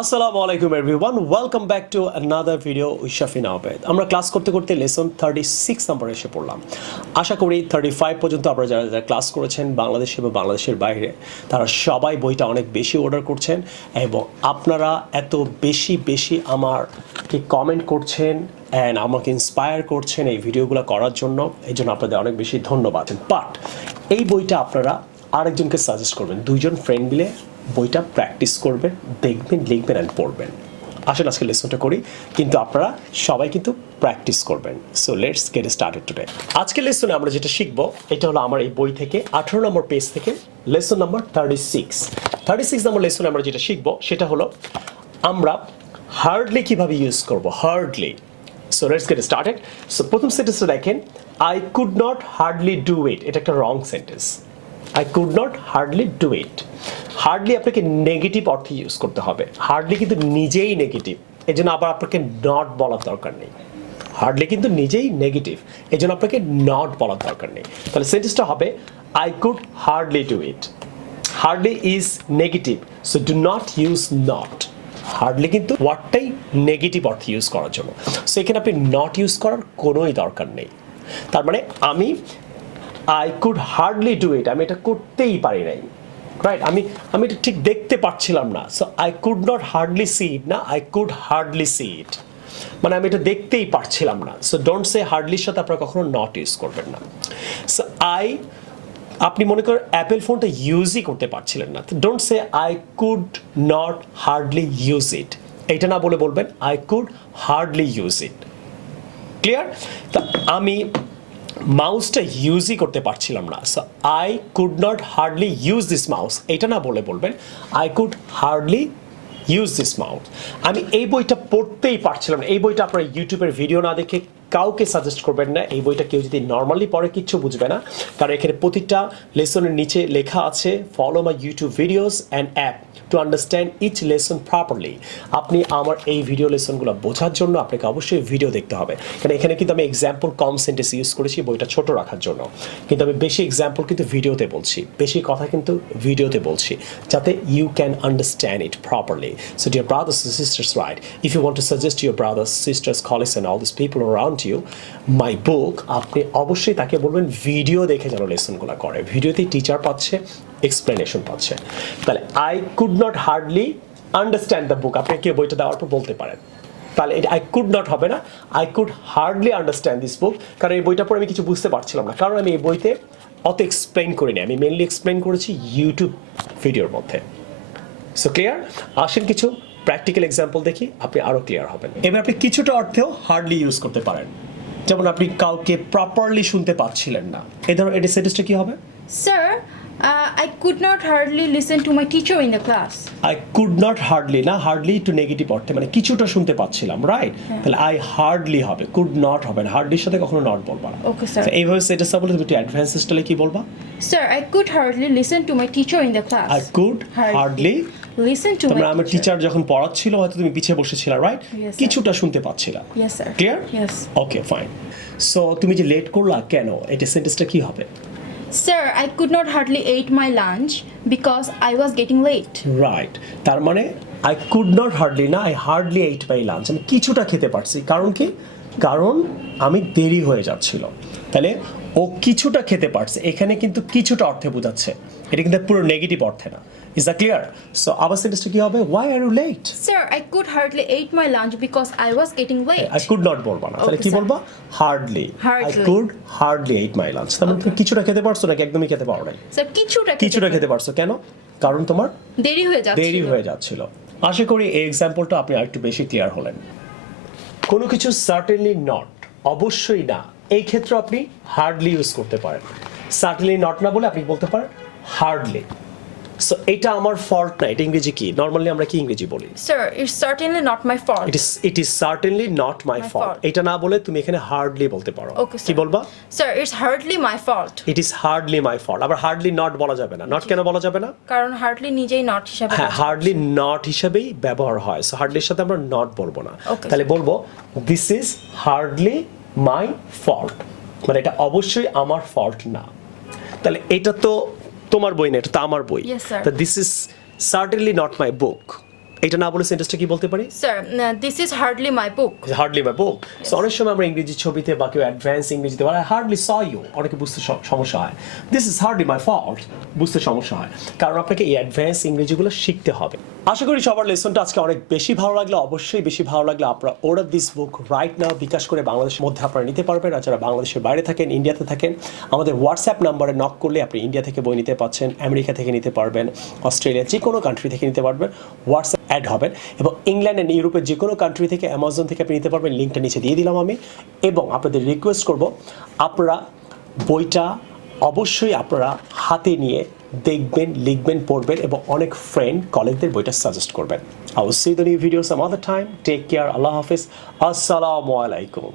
আসসালামু আলাইকুম everyone, welcome back to another video with Shafin Ahmed. আমরা ক্লাস করতে করতে লেসন 36 নম্বরে এসে পড়লাম। আশা করি 35 পর্যন্ত আপনারা যারা যারা ক্লাস করেছেন বাংলাদেশে বা বাংলাদেশের বাইরে, তারা সবাই বইটা অনেক বেশি অর্ডার করছেন এবং আপনারা এত বেশি আমাকে কমেন্ট করছেন অ্যান্ড আমাকে ইন্সপায়ার করছেন এই ভিডিওগুলো করার জন্য। এই জন্য আপনাদের অনেক বেশি ধন্যবাদ। বাট এই বইটা আপনারা আরেকজনকে সাজেস্ট করবেন, দুইজন ফ্রেন্ড মিলে বইটা প্র্যাকটিস করবেন, দেখবেন, লিখবেন অ্যান্ড পড়বেন। আসলে আজকে লেসনটা করি, কিন্তু আপনারা সবাই কিন্তু প্র্যাকটিস করবেন। So let's get started today. আজকের লেসনে আমরা যেটা শিখবো এটা হলো আমার এই বই থেকে 18 নম্বর পেজ থেকে লেসন নাম্বার 36 নম্বর লেসনে আমরা যেটা শিখবো সেটা হলো আমরা হার্ডলি কিভাবে ইউজ করবো, hardly. So let's get started. So প্রথম সেন্টেন্সটা দেখেন, I could not hardly do it. এটা একটা wrong sentence. I could not hardly do it. Hardly আপনাকে নেগেটিভ অর্থে ইউজ করতে হবে। হার্ডলি কিন্তু নিজেই নেগেটিভ, এই জন্য আবার আপনাকে নট বলার দরকার নেই। হার্ডলি কিন্তু নিজেই নেগেটিভ, এই জন্য আপনাকে নট বলার দরকার নেই। তাহলে সেন্টেন্সটা হবে I could hardly do it. Hardly is negative, so do not use not. Hardly কিন্তু ওয়ার্ডটাই নেগেটিভ অর্থে ইউজ করার জন্য, সো এখানে আপনি নট ইউজ করার কোনোই দরকার নেই। তার মানে I could hardly do it, আমি এটা করতেই পারি নাই, রাইট? আমি এটা ঠিক দেখতে পাচ্ছিলাম না। So I could not hardly see it, না I could hardly see it, মানে আমি এটা দেখতেই পারছিলাম না। সো ডোন্ট সে হার্ডলির সাথে আপনারা কখনো নট ইউজ করবেন না। সো আপনি মনে করেন অ্যাপেল ফোনটা ইউজই করতে পারছিলেন না, don't say I could not hardly use it. এইটা না বলে বলবেন I could hardly use it. Clear? তা আমি মাউসটা ইউজই করতে পারছিলাম না, so I could not hardly use this mouse. এটা না বলে বলবেন I could hardly use this mouse. আমি এই বইটা পড়তেই পারছিলাম না। এই বইটা আপনারা ইউটিউবের ভিডিও না দেখে কাউকে সাজেস্ট করবেন না। এই বইটা কেউ যদি নর্মালি পড়ে কিচ্ছু বুঝবে না, কারণ এখানে প্রতিটা লেসনের নিচে লেখা আছে follow my YouTube videos and app to understand each lesson properly. আপনি আমার এই ভিডিও লেসনগুলো বোঝার জন্য আপনাকে অবশ্যই ভিডিও দেখতে হবে, কারণ এখানে কিন্তু আমি এক্সাম্পল কম সেন্টেন্স ইউজ করেছি বইটা ছোট রাখার জন্য, কিন্তু আমি বেশি এক্সাম্পল কিন্তু ভিডিওতে বলছি, বেশি কথা কিন্তু ভিডিওতে বলছি, যাতে you can understand it properly. So dear brothers and sisters, right, if you want to suggest your brothers, sisters, colleagues and all this people around you my book, আপনি অবশ্যই তাকে বলবেন ভিডিও দেখে যেন লেসনগুলো করে। ভিডিওতেই টিচার পাচ্ছে, এক্সপ্লেনেশন পাচ্ছে। তাহলে I could not hardly understand the book, আপনি কেউ বইটা দেওয়ার পর বলতে পারেন। তাহলে এটা আই কুড নট হবে না, I could hardly understand this book, কারণ এই বইটা পরে আমি কিছু বুঝতে পারছিলাম না, কারণ আমি এই বইতে অত এক্সপ্লেন করিনি, আমি মেনলি এক্সপ্লেন করেছি ইউটিউব ভিডিওর মধ্যে। So clear? আসেন কিছু প্র্যাকটিক্যাল এক্সাম্পল দেখি, আপনি আরও ক্লিয়ার হবেন। এবার আপনি কিছুটা অর্থেও হার্ডলি ইউজ করতে পারেন, যেমন আপনি কাউকে প্রপারলি শুনতে পাচ্ছিলেন না। এই ধরো এটা সেন্টেন্সটা কি হবে? Sir, I could not hardly listen to my teacher in the class. I could not hardly, না হার্ডলি একটু নেগেটিভ অর্থে, মানে কিছুটা শুনতে পাচ্ছিলাম, রাইট? তাহলে আই হার্ডলি হবে, কুড নট হবে না। হার্ডলির সাথে কখনো নট বলবা না। Okay, sir. এইভাবে সেন্টেন্সটা বলে তুমি একটু অ্যাডভান্স স্টাইলে কি বলবা? Sir, I could hardly listen to my teacher in the class. I could hardly listen to তোমরা my আমার teacher. টিচার যখন পড়াচ্ছিল হয়তো তুমি পিছিয়ে বসেছিলা, রাইট? Yes, sir. কিছুটা শুনতে পাচ্ছিলা। Yes, sir. ক্লিয়ার? Yes. ওকে, ফাইন। সো তুমি যে লেট করলা কেন, এটা সেন্টেন্সটা কি হবে? Sir, I could not hardly eat my lunch because I was getting late. Right, তার মানে আই কুড নট হার্ডলি, না I hardly eight my lunch, আমি কিছুটা খেতে পারছি। কারণ কি? কারণ আমি দেরি হয়ে যাচ্ছিল। তাহলে ও কিছুটা খেতে পারছে, এখানে কিন্তু কিছুটা অর্থে বোঝাচ্ছে, এটা কিন্তু পুরো নেগেটিভ অর্থে না। Is that clear? সো আবার সেন্টেন্সটা কি হবে? Why are you late? Sir, I could hardly eat my lunch because I was getting late. I could not বলবা না, তাহলে Okay, কি sir. বলবা? Hardly. I Hardly. Could hardly eight my lunch. তার মানে তুমি কিছুটা খেতে পারছো নাকি একদমই খেতে পারো নাই? Sir, কিছুটা খেতে পারছো, কেন? কারণ তোমার দেরি হয়ে যাচ্ছিল। আশা করি এই এক্সাম্পলটা আপনি আরেকটু বেশি ক্লিয়ার হলেন। কোনো কিছু সার্টেনলি নট, অবশ্যই না, এই ক্ষেত্রে আপনি হার্ডলি ইউজ করতে পারেন। সার্টেনলি নট না বলে আপনি বলতে পারেন হার্ডলি। সো এটা আমার ফল্ট না, এটা ইংরেজি কি? নর্মালি আমরা কি ইংরেজি বলি? Sir, it's certainly not my fault. It is certainly not my fault. এটা না বলে তুমি এখানে হার্ডলি বলতে পারো। Okay, sir. কি বলবা? Sir, it's hardly my fault. It is hardly my fault. আবার হার্ডলি নট বলা যাবে না। নট কেন বলা যাবে না? কারণ হার্ডলি নিজেই নট হিসাবে হ্যাঁ, হার্ডলি নট হিসেবেই ব্যবহার হয়। সো হার্ডলির সাথে আমরা নট বলবো না। Okay, তাহলে বলবো this is hardly my fault, মানে এটা অবশ্যই আমার ফল্ট না। তাহলে এটা তো তোমার বই না, এটা তো আমার বই। Yes, sir. This is certainly not my book, এটা না বলে সেন্টেন্সটা কি বলতে পারি? Sir, this is hardly my book. Hardly my book. So অনেক সময় আমরা ইংরেজি ছবিতে বা কেউ অ্যাডভান্স ইংরেজিতে বলে হার্ডলি স ইউ, অনেকে বুঝতে সমস্যা হয়। This is hardly my fault, বুঝতে সমস্যা হয়, কারণ আপনাকে এই অ্যাডভান্স ইংরেজিগুলো শিখতে হবে। আশা করি সবার লেসনটা আজকে অনেক বেশি ভালো লাগলো। অবশ্যই বেশি ভালো লাগলে আপনারা order this book right now, bKash করে বাংলাদেশের মধ্যে আপনারা নিতে পারবেন। আর যারা বাংলাদেশের বাইরে থাকেন, ইন্ডিয়াতে থাকেন, আমাদের হোয়াটসঅ্যাপ নাম্বারে নক করলে আপনি ইন্ডিয়া থেকে বই নিতে পারছেন, আমেরিকা থেকে নিতে পারবেন, অস্ট্রেলিয়া যে কোনো কান্ট্রি থেকে নিতে পারবেন, হোয়াটসঅ্যাপ অ্যাড হবেন। এবং ইংল্যান্ড অ্যান্ড ইউরোপের যে কোনো কান্ট্রি থেকে অ্যামাজন থেকে আপনি নিতে পারবেন, লিঙ্কটা নিচে দিয়ে দিলাম আমি। এবং আপনাদের রিকোয়েস্ট করব আপনারা বইটা অবশ্যই আপনারা হাতে নিয়ে দেখবেন, লিখবেন, পড়বেন এবং অনেক ফ্রেন্ড কলিগদের বইটা সাজেস্ট করবেন। I will see the new videos some other time. Take care. Allah Hafiz. Assalamu alaikum.